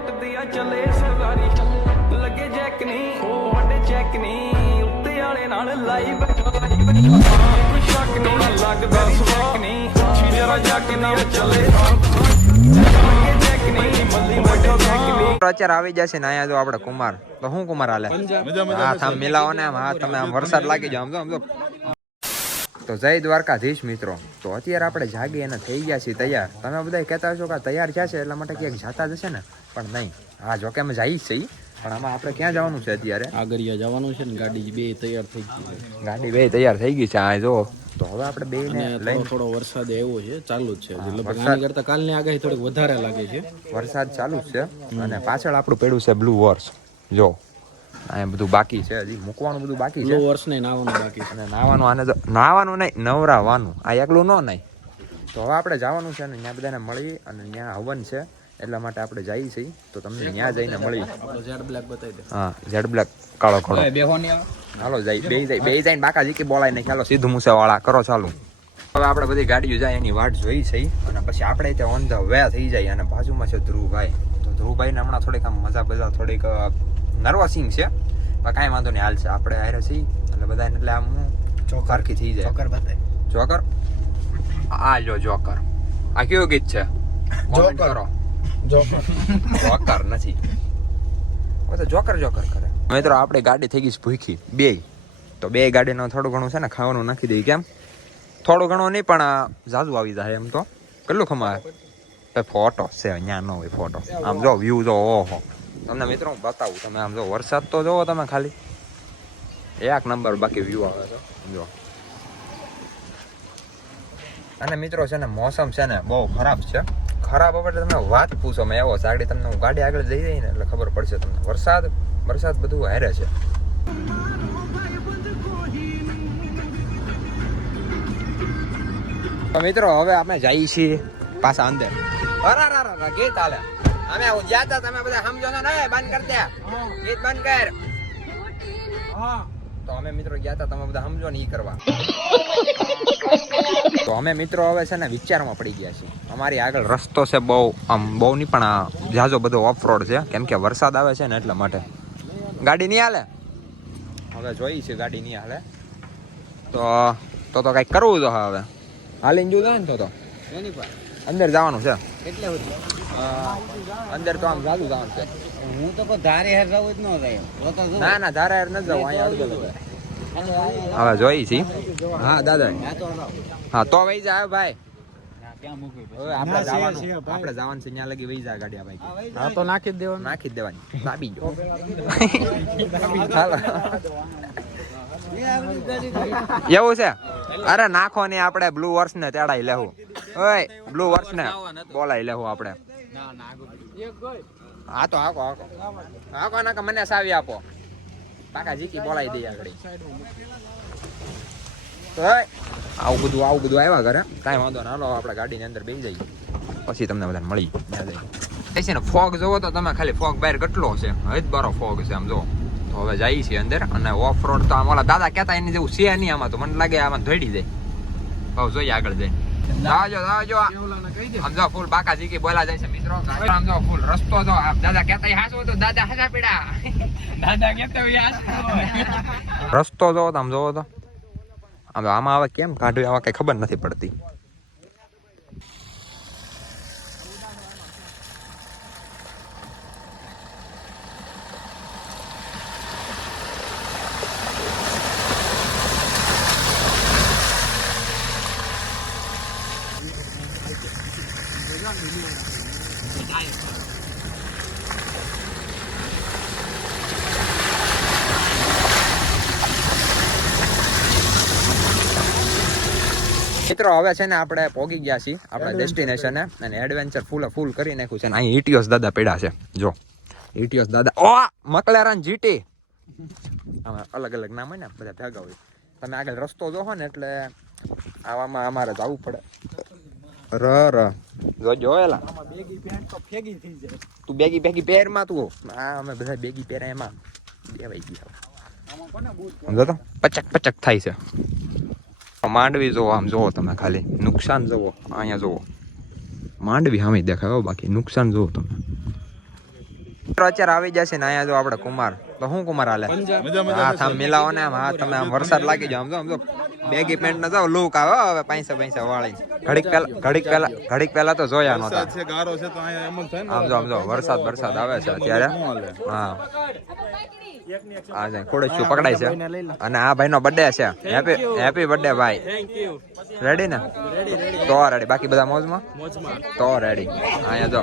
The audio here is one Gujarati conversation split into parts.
ਪੱਟਦੀ ਆ ਚੱਲੇ ਸਰਦਾਰੀ ਲੱਗੇ ਜੈਕ ਨਹੀਂ ਉਹ ਵੱਡੇ ਚੈੱਕ ਨਹੀਂ ਉੱਤੇ ਵਾਲੇ ਨਾਲ ਲਾਈ ਬੈਠਾ ਲਾਈ ਬੈਠਾ ਕੋਈ ਸ਼ੱਕ ਨਹੀਂ ਲੱਗਦਾ ਚੈੱਕ ਨਹੀਂ ਪੁੱਛੀ ਜਰਾ ਜੱਕ ਨਹੀਂ ਚੱਲੇ ਲੱਗੇ ਜੈਕ ਨਹੀਂ ਮੱਲੀ ਵੱਡੇ ਚੈੱਕ ਨਹੀਂ અત્યારે આવી જશે ને અહીંયા જો આપણે કુમાર તો શું કુમાર હાલે હા તમે મિલાવો ને આમ હા તમે આમ વરસાદ લાગી જાવ આમ જો આમ જો તો જય દ્વારકાધીશ મિત્રો. તો અત્યારે આપણે જાગી અને થઈ ગયા છીએ તૈયાર. તમે બધા કહેતા હશો કે તૈયાર થયા છે એટલા માટે ક્યાંક જાતા જશે ને? પણ નહીં. હા જો કે અમે જઈ જ છીએ. પણ આમાં આપણે ક્યાં જવાનું છે અત્યારે? આગળિયા જવાનું છે ને ગાડી બે તૈયાર થઈ ગઈ છે. ગાડી બે તૈયાર થઈ ગઈ છે. આ જો. તો હવે આપણે બે ને લઈને થોડો વરસાદ એવો છે ચાલુ જ છે. લગભગ આની કરતા કાલની આગાહી થોડીક વધારે લાગે છે. વરસાદ ચાલુ જ છે. અને પાછળ આપણું પેડું છે બ્લુ વોર્સ. જો. અહીંયા બધું બાકી છે હજી. મૂકવાનું બધું બાકી છે. વર્ષ ને નાવાનું બાકી અને નાવાનું આને તો નાવાનું નહીં નવરાવાનું. આ એકલું ન નહીં. તો હવે આપણે જવાનું છે અને ત્યાં બધાને મળી અને ત્યાં હવન છે એટલા માટે આપણે જઈએ છીએ. તો તમને ત્યાં જઈને મળી. ઝેડ બ્લેક બતાવી દે. હા ઝેડ બ્લેક કાળો ખોડો હાલો જાય બે જાય બે જાય બાકા કે બોલાય નહીં. ચાલો સીધું મૂસે વાળા કરો ચાલુ. હવે આપણે બધી ગાડીઓ જાય એની વાટ જોઈ છે. અને પછી આપણે ત્યાં ઓન ધ વે થઈ જાય અને બાજુમાં છે ધ્રુવભાઈ. તો ધ્રુવભાઈને હમણાં થોડીક આમ મજા બધા થોડીક નર્વસિંગ છે. પણ કાંઈ વાંધો નહીં હાલ છે. આપણે હારે છીએ. એટલે બધાને એટલે આમ ચોકરખી થઈ જાય. ચોકર બતાય જોકર આ જો જોકર. આ કયું ગીત છે? જોકર. જોકર. નથી. તો જોકર જોકર કરે. મિત્રો આપણે ગાડી થઈ ગઈ ભૂખી. બે. તો બે ગાડીનો થોડું ઘણું છે ને ખાવાનું નાખી દઈએ. કેમ? થોડું ઘણું નહીં પણ આ ઝાઝુ આવી જાય એમ તો. કેટલું ખમાય? ફોટો છે અહીંયા ન હોય ફોટો આમ જો વ્યૂ જો ઓહો. તમને મિત્રો, હું બતાવું, તમે આમ જો વરસાદ તો જોવો તમે ખાલી. એક નંબર બાકી વ્યૂ આવે છે, જો. અને મિત્રો છે ને, મોસમ છે ને બહુ ખરાબ છે. ખરાબ એટલે તમે વાત પૂછો, મેં એવો સાગડી તમને હું ગાડી આગળ જઈ જઈને એટલે ખબર પડશે તમને. વરસાદ વરસાદ બધું હારે છે. મિત્રો, હવે આપણે જઈએ છીએ પાછા અંદર. અરે અરે અરે, ગીત હાલે. અમે હું જ્યાં તા તમે બધા સમજો ને ને બંધ કરી દે. ગીત બંધ કર. તો અમે મિત્રો ગયા હતા તમે બધા સમજો ને ઈ કરવા. તો અમે મિત્રો હવે છે ને વિચારમાં પડી ગયા છીએ. અમારી આગળ રસ્તો છે બહુ આમ બહુ નહીં પણ જાજો બધો ઓફ રોડ છે. કેમ કે વરસાદ આવે છે ને એટલા માટે. ગાડી નહીં હાલે? હવે જોઈ છે ગાડી નહીં હાલે. તો તો તો કંઈક કરવું તો હવે. હાલીને જુદા ને તો તો. એની પર. અંદર જવાનું છે. કેટલે અંદર તો આમ જાજુ જવાનું છે. હું તો કોઈ ધારે હેર જવું જ ન તો ના ના ધારે હેર ન જવું અહીંયા અડધો હવે જોઈ છી. હા દાદા. હા તો વહી જાય ભાઈ. આપણે જવાનું છે ત્યાં લગી વહી જાય ગાડી ભાઈ હા તો નાખી જ દેવાનું. નાખી જ દેવાની. દાબી જો. એવું છે? અરે નાખો ને આપણે બ્લુ વર્ષ ને તેડાઈ લેવું. ઓય બ્લુ વર્ષ ને બોલાઈ લેવું આપણે. હા તો હાકો હાકો. હાકો નાખો મને સાવી આપો. પાકા જીકી બોલાઈ દઈએ આગળ. તો આવું બધું આવું બધું આવ્યા ઘરે કાંઈ વાંધો ના હાલો આપણે ગાડીની અંદર બેસી જઈએ. પછી તમને બધાને મળી જઈએ. છે ને ફોગ જોવો તો તમે ખાલી ફોગ બહાર કેટલો છે? હજ બારો ફોગ છે આમ જો. તો હવે જઈએ છીએ અંદર અને ઓફ રોડ તો આમ ઓલા દાદા કહેતા એની જેવું છે નહીં આમાં તો. મને લાગે આમાં ધોડી જાય. ભાવ જોઈએ આગળ જઈને. ફૂલ બાકા જીકી બોલા જાય છે મિત્રો. આમ ફૂલ રસ્તો દાદા કહેતા હાસો તો દાદા હાસા પીડા. દાદા કહેતા રસ્તો જો આમ જોવો તો. આમ આમાં આવે કેમ કાઢ્યું આવા કઈ ખબર નથી પડતી. મિત્રો હવે છે ને આપણે પહોંચી ગયા છીએ આપણા ડેસ્ટિનેશને અને એડવેન્ચર ફૂલ ફૂલ કરી નાખ્યું છે. અને અહીં ઇટીઓસ દાદા પડ્યા છે. જો ઇટીઓસ દાદા. ઓ મકલેરન જીટી અલગ અલગ નામ હોય ને બધા ભેગા હોય. તમે આગળ રસ્તો જોહો ને એટલે આવામાં અમારે જવું પડે. ર ર. જો જોયેલા તું બેગી બેગી પહેરમાં તું. હા અમે બધા બેગી પેરા એમાં બેવાઈ ગયા જો તો? પચક પચક થાય છે. માંડવી જોવો આમ જોવો તમે ખાલી. નુકસાન જોવો અહીંયા જોવો. માંડવી સામે દેખાય બાકી. નુકસાન જોવો તમે. અત્યારે આવી જશે ને અહીંયા જો આપણે કુમાર. તો શું કુમાર હાલે? હા આમ મિલાવો ને આમ. હા તમે આમ વરસાદ લાગી જાવ આમ જો બેગી પેન્ટ ના જાવ લુક આવે. હવે પૈસા પૈસા વાળી. ઘડીક પેલા ઘડીક પહેલા ઘડીક પહેલા તો જોયા નહોતા. સમજો ગારો છે તો અહીંયા એમ જ થાય ને. આમ જો આમ જો. વરસાદ વરસાદ આવે છે અત્યારે. હા. આ જાય પકડાય છે. અને આ ભાઈનો બર્થડે છે. હેપી હેપી બર્થડે ભાઈ. રેડી ને? તો રેડી બાકી બધા મોજમાં? તો રેડી અહીંયા જો.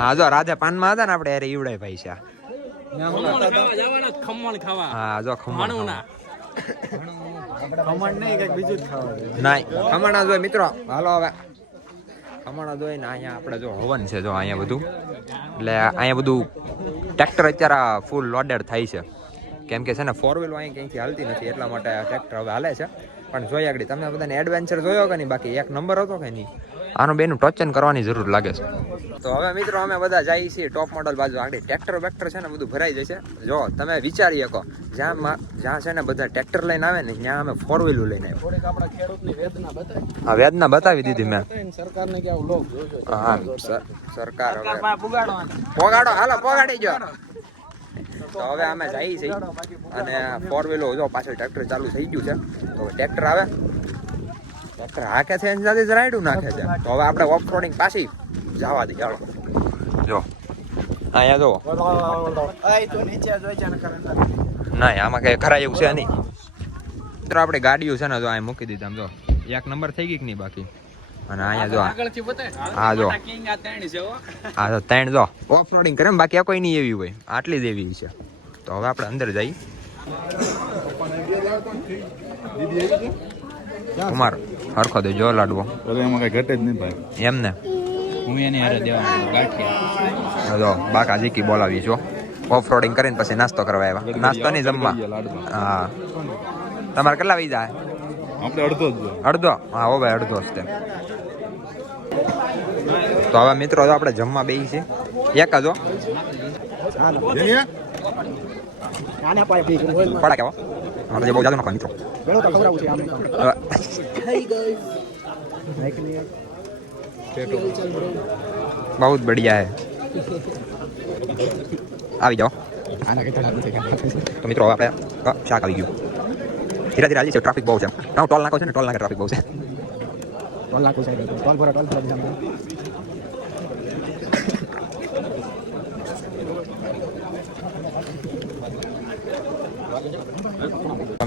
હા જો રાધે પાનમાં હતા ને આપણે અરે ઈવડાય ભાઈ છે. ખમણ ખાવા હા જો ખમણ ખમણ નહીં કંઈક બીજું જ ખાવા નાઈ ખમણા જોઈ મિત્રો. હાલો હવે. ખમણા જોઈ ને અહીંયા આપણે જો હવન છે જો અહીંયા બધું. એટલે અહીંયા બધું ટ્રેક્ટર અત્યારે ફૂલ લોડેડ થાય છે. કેમ કે છે ને ફોર વ્હીલ અહીં ક્યાંથી હાલતી નથી એટલા માટે ટ્રેક્ટર હવે હાલે છે. પણ જોઈ આગળ તમે બધાને એડવેન્ચર જોયો કે નહીં? બાકી એક નંબર હતો કે નહીં? આનું બેનું ટોચન કરવાની જરૂર લાગે છે. તો હવે મિત્રો અમે બધા જઈએ છીએ ટોપ મોડલ બાજુ આગળ. ટ્રેક્ટર બેક્ટર છે ને બધું ભરાઈ જશે. જો તમે વિચારી શકો જ્યાં જ્યાં છે ને બધા ટ્રેક્ટર લઈને આવે ને ત્યાં અમે ફોર વ્હીલર લઈને આવ્યો. હા વેદના બતાવી આ વેદના બતાવી દીધી મેં. સરકારને કે આવું લોક જોજો. હા સર- સરકાર હવે પોગાડો હાલો પોગાડી જો તો હવે અમે જઈએ છીએ. અને ફોર વ્હીલો જો પાછળ ટ્રેક્ટર ચાલુ થઈ ગયું છે. તો ટ્રેક્ટર આવે. ટ્રેક્ટર હાકે છે એની સાથે જ નાખે છે. તો હવે આપણે ઓફ રોડિંગ પાછી જવા દઈએ. ચાલો જો. અહીંયા જો ના આમાં કઈ ખરા એવું છે નહીં. મિત્રો, આપણે ગાડીઓ છે ને જો અહીં મૂકી દીધા જો. એક નંબર થઈ ગઈ કે નહીં બાકી? અને અહીંયા જો આ- જો. હા, જો, ત્રણ હો જો. ઓફ રોડિંગ કરે બાકી આ કોઈ નહીં એવી હોય. આટલી જ એવી છે. તો હવે આપણે અંદર જઈએ. કુમાર હરખો દે જો લાડવો. અરે એમાં કઈ ઘટે જ નહીં ભાઈ. એમ ને? હું એની હારે દેવાનું ગાંઠિયા. જો બાકા જીકી બોલાવી છો ઓફ રોડિંગ કરીને પછી નાસ્તો કરવા આવ્યા. નાસ્તો નહીં જમવા. હા. તમારે કેટલા વીજા? આપણે અડધો જ અડધો? હા હો ભાઈ અડધો જ તે. તો હવે મિત્રો તો આપણે જમવા બેસી છે. એક જ હો? પડા કેવો આપણે બહુ જાજો નાખો મિત્રો બહુ જ બઢિયા હે આવી જાઓ તો મિત્રો હવે આપણે શાક આવી ગયું ધીરે ધીરે આવી છે ટ્રાફિક બહુ છે ના ટોલ નાખો છે ને ટોલ નાખે ટ્રાફિક બહુ છે તો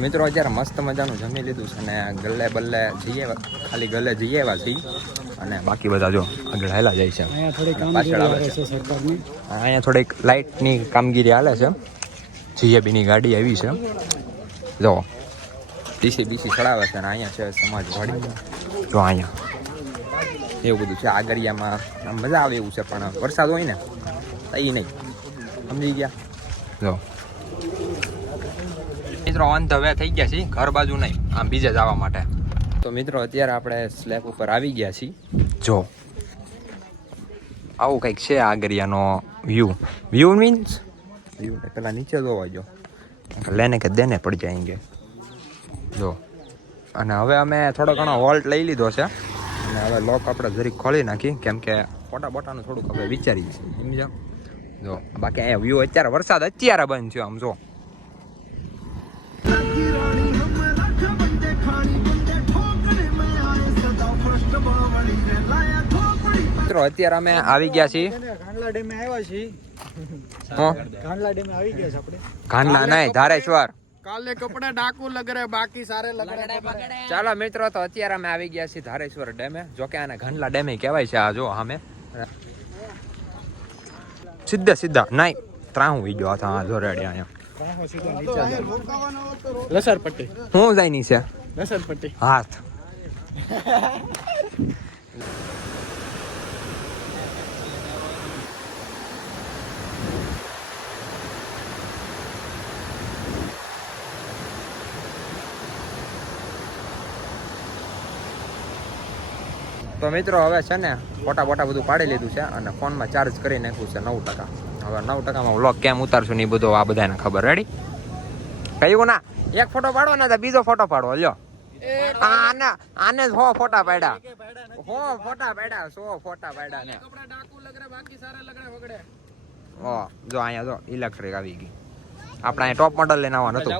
મિત્રો અત્યારે મસ્ત મજાનું જમી લીધું છે અને ગલ્લે બલ્લે જઈએ ખાલી ગલ્લે જઈએ એવા છીએ. અને બાકી બધા જો આગળ હેલા જાય છે. પાછળ આવે છે અહીંયા થોડીક લાઇટની કામગીરી હાલે છે. જીએબીની ગાડી આવી છે. જો ડીસી બીસી ચડાવે છે અને અહીંયા છે સમાજવાડી. જો અહીંયા. એવું બધું છે. આગળિયામાં આમ મજા આવે એવું છે પણ વરસાદ હોય ને તો એ નહીં. સમજી ગયા? જો. મિત્રો ઓન ધ વે થઈ ગયા છીએ ઘર બાજુ નહીં આમ બીજે જવા માટે. તો મિત્રો અત્યારે આપણે સ્લેબ ઉપર આવી ગયા છીએ. જો આવું કંઈક છે આગરિયાનો વ્યૂ વ્યૂ મીન્સ વ્યૂ પેલા નીચે જોવા જો લેને કે દેને પડી જાયંગે જો અને હવે અમે થોડો ઘણો વોલ્ટ લઈ લીધો છે. અને હવે લોક આપણે જરીક ખોલી નાખી કેમ કે ફોટા બોટાનું થોડુંક આપણે વિચારીએ છીએ. સમજ્યા? જો બાકી અહીંયા વ્યૂ અત્યારે વરસાદ અત્યારે બંધ છે આમ જો. મિત્રો અત્યારે અમે આવી ગયા છીએ. ગાંડલા ડેમે આવ્યા છીએ. હું? ગાંડલા ડેમે આવી ગયા છે આપણે. ગાંડલા નહીં ધારેશ્વર. કાલે કપડા ડાકુ લગ રહે બાકી સારે લગ રહે ચાલો મિત્રો તો અત્યારે અમે આવી ગયા છીએ ધારેશ્વર ડેમે. જો કે આને ઘંડલા ડેમે કહેવાય છે આ જો અમે સીધા સીધા નહીં ત્રાહું વી ગયો હતા જો અહીંયા. લસર પટ્ટી હું જાય. ની છે લસર પટ્ટી હાથ. તો મિત્રો હવે છે ને ફોટા બોટા બધું પાડી લીધું છે અને ફોનમાં ચાર્જ કરી નાખ્યું છે નવ ટકા. હવે નવ ટકામાં વ્લોગ કેમ ઉતારશું ને એ બધું આ બધાને ખબર. રેડી કહ્યું ના? એક ફોટો પાડો ને તો બીજો ફોટો પાડો. લ્યો. આને આને હો ફોટા પાડ્યા. હો ફોટા પાડ્યા સો ફોટા પાડ્યા ને. બાકી સારે વગડે. ઓ જો અહીંયા જો ઇલેક્ટ્રિક આવી ગઈ. આપણે અહીંયા ટોપ મોડલ લઈને આવવાનું હતું.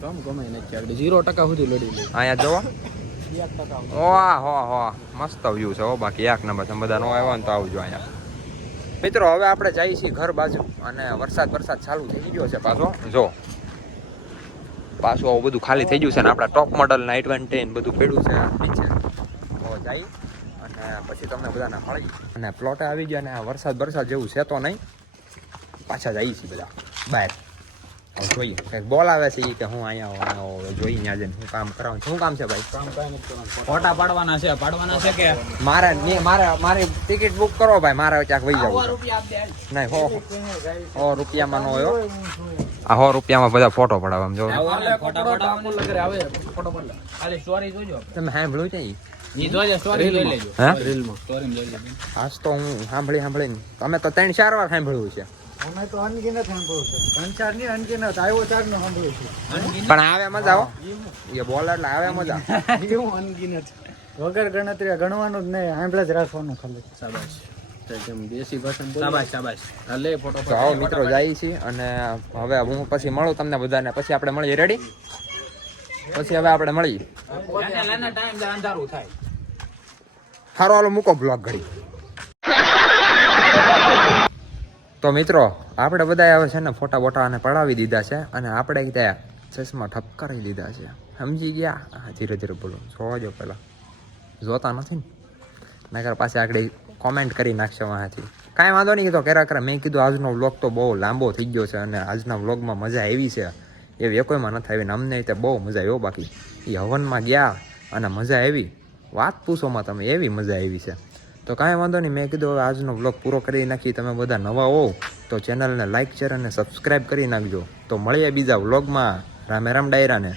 ને તું ગમે નથી આગળ ઝીરો ટકા સુધી લડી લે. અહીંયા જોવો ઓહ હો હો મસ્ત વ્યૂ છે હો બાકી એક નંબર તમે બધા નો આવ્યા ને તો આવજો અહીંયા. મિત્રો હવે આપણે જઈએ છીએ ઘર બાજુ અને વરસાદ વરસાદ ચાલુ થઈ ગયો છે પાછો. જો. પાછું આવું બધું ખાલી થઈ ગયું છે ને આપણા top model night one ten બધું પડ્યું છે નીચે. તો જઈ અને પછી તમને બધાને મળી અને પ્લોટે આવી ગયા અને આ વરસાદ વરસાદ જેવું છે તો નહીં. પાછા જઈએ છીએ બધા. બહાર હવે જોઈએ. કંઈક બોલાવે છે કે હું અહીંયા આવું. જોઈ ત્યાં જઈને હું કામ કરાવું શું કામ છે ભાઈ? કામ કાંઈ નથી કરવાનું. ફોટા પાડવાના છે? પાડવાના છે કે? મારે મારે મારી ટિકિટ બુક કરો ભાઈ મારે ક્યાંક વહી જવું નહીં હો હો. રૂપિયામાં નો હોય હો. આ હો રૂપિયામાં બધા ફોટો પડાવવા આમ તમે સાંભળ્યું છે ઈ? ઈ જોજો સ્ટોરી જોઈ લેજો. હે? રીલમાં સ્ટોરી જોઈ લેજો. આજ તો હું સાંભળી સાંભળીને. તમે તો ત્રણ ચાર વાર સાંભળ્યું છે. અમે તો અનગિનત સાંભળ્યું છે. પંચારની અનગિનત આવ્યો ચાર નો સાંભળ્યું છે. પણ આવે મજા આવો એ બોલર એટલે આવે મજા એવું અનગિનત. વગર ગણતરી ગણવાનું જ નહીં આંબળે જ રાખવાનું ખાલી. શાબાશ. મિત્રો જાય છે અને હવે હું પછી મળું તમને બધાને. પછી આપણે મળીએ. રેડી પછી હવે આપણે મળીએ. સારો હાલો મૂકો બ્લોક ઘડી. તો મિત્રો, આપણે બધા હવે છે ને ફોટા બોટા અને પડાવી દીધા છે અને આપણે ત્યાં ચશ્મા ઠપકારી દીધા છે. સમજી ગયા? હા, ધીરે ધીરે બોલો. જોવા જો પહેલાં જોતા નથી ને? નગર પાસે આગળ કોમેન્ટ કરી નાખશે વાંથી કાંઈ વાંધો નહીં, કીધો કેરા કરે. મેં કીધું આજનો વ્લોગ તો બહુ લાંબો થઈ ગયો છે અને આજના વ્લોગમાં મજા આવી છે. એવી એકોયમાં નથી આવી ને અમને તે બહુ મજા આવ્યો બાકી. એ હવનમાં ગયા અને મજા આવી. વાત પૂછોમાં તમે, એવી મજા આવી છે. તો કાંઈ વાંધો નહીં, મેં કીધું હવે આજનો બ્લોગ પૂરો કરી નાખી. તમે બધા નવા હો તો ચેનલને લાઇક શેર અને સબસ્ક્રાઈબ કરી નાખજો. તો મળીએ બીજા વ્લોગમાં રામે રામ ડાયરાને.